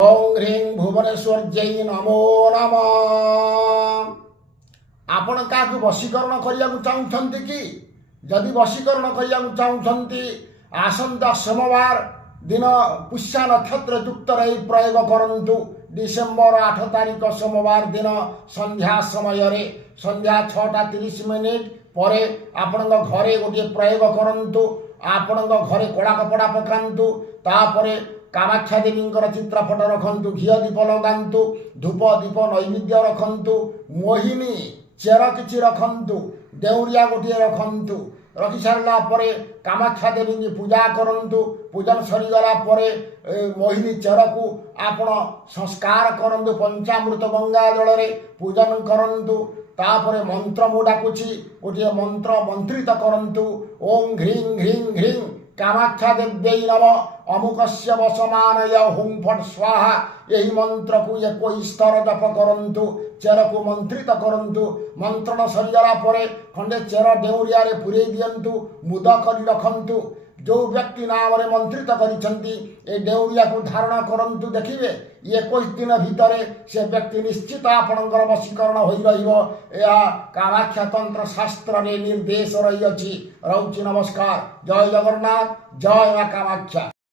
ओं ह्रीं भुवनेश्वर जय नमो नम। आपण क्या वशीकरण करने चाहते कि जदि वशीकरण करने चाहते आसंता सोमवार दिन पुष्या नक्षत्र युक्त रही प्रयोग करंतु। डिसेम्बर 8 तारिख सोमवार दिन संध्या समय संध्या 6:30 पर आपण घरे गोटे प्रयोग करंतु। आपण घरे कड़ा कपड़ा पकांतु। तापरे कामाख्या देवी चित्रपट रखंतु। घी दीप लगांतु। धूप दीप नैवेद्य रखंतु। मोहिनी चेर किछि रखंतु। देउरिया गोटे रखंतु। रखि सारा पर कामाख्या देवी की पूजा करंतु। पूजन सरीगला पर मोहिनी चेर को आपण संस्कार करंतु। पंचामृत गंगा जल रे पूजन करंतु। तापर मंत्र मु डाकुछि गोटे मंत्र मंत्रित करंतु। ओं ह्रीं ह्रीं ह्रीं कामाख्या देव्यै नमः अमुकस्य वसमानय हुं फट स्वाहा। यही मंत्र को 21 स्तर जप करंतु। चेर को मंत्रित करंतु। मंत्रण सरीगला पर खंडे चेर डेउरिया रे पुरे दियंतु। मुद करी रखंतु। जो व्यक्ति नाम रे मंत्रित करिसंती ए डेउरिया को धारण करंतु। देखिबे 21 दिन भितर से व्यक्ति निश्चित आपणकर वशीकरण होई रहिबो। या कामाख्या तंत्र शास्त्र रे निर्देश रही अछि। रहुछि नमस्कार। जय जगन्नाथ। जय मां कामाख्या।